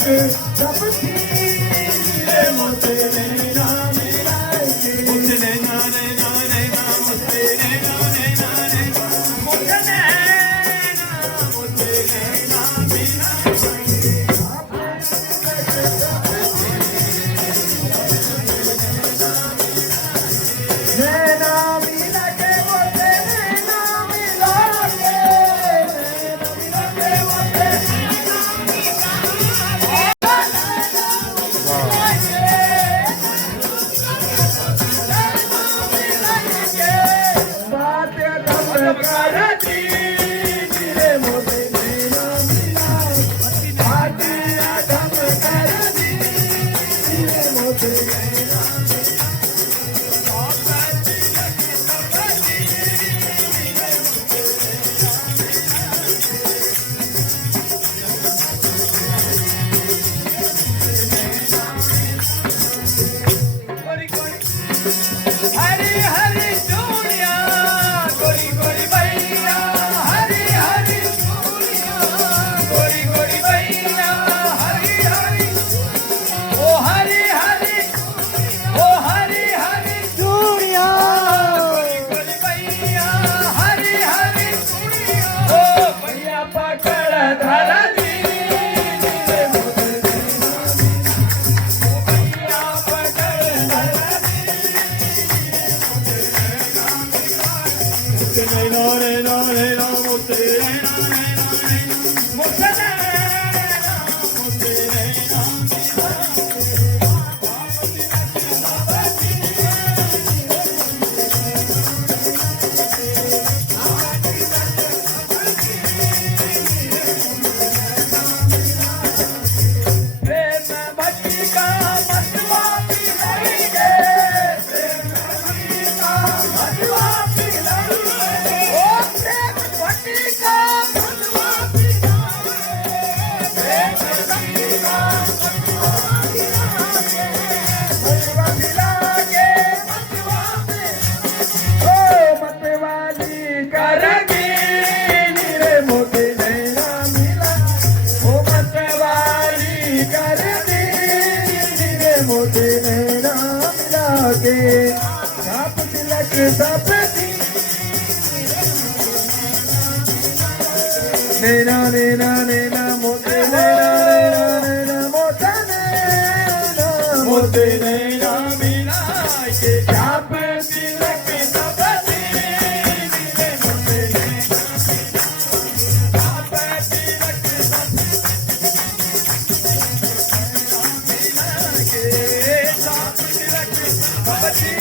सबकी रे मोते नैना मिला के मोते नैना नैना नैना मोते नैना नैना नैना मोते नैना मिला नैना मिला के मोते नैना मिला के नैना मिला के मोते करती रे मोते नैना मिला बातें आदम करती रे मोते नैना हरी हरी चूड़िया गोरी गोरी भैया हरी हरी चूड़िया गोरी गोरी भैया हरी हरी ओ हरी हरी ओ हरी हरी चूड़िया गोरी गोरी भैया हरी हरी चूड़िया ओ भैया पकड़ धरा दी रे मोते भैया पकड़ धरा नैना नैना नैना मोते नैना नैना नैना मोते नैना मोते नैना प्रेम भक्ति का मतवा पिलाएंगे प्रेम भक्ति का मतवा पिलाएंगे ओ प्रेम भक्ति का मतवा पिलाएंगे प्रेम भक्ति का मतवा पिलाएंगे मतवा पिलाएंगे मतवा पे ओ मतवाली करेंगे रे मोते नैना मिला ओ मतवाली करेंगे रे मोते नैना मिला के साप तिलक सपती नैना नैना नैना मोते नैना नैना नैना मोते नैना मोते नैना मिला के साप तिलक सपती रे मोते नैना साप तिलक सपती के साप तिलक सपती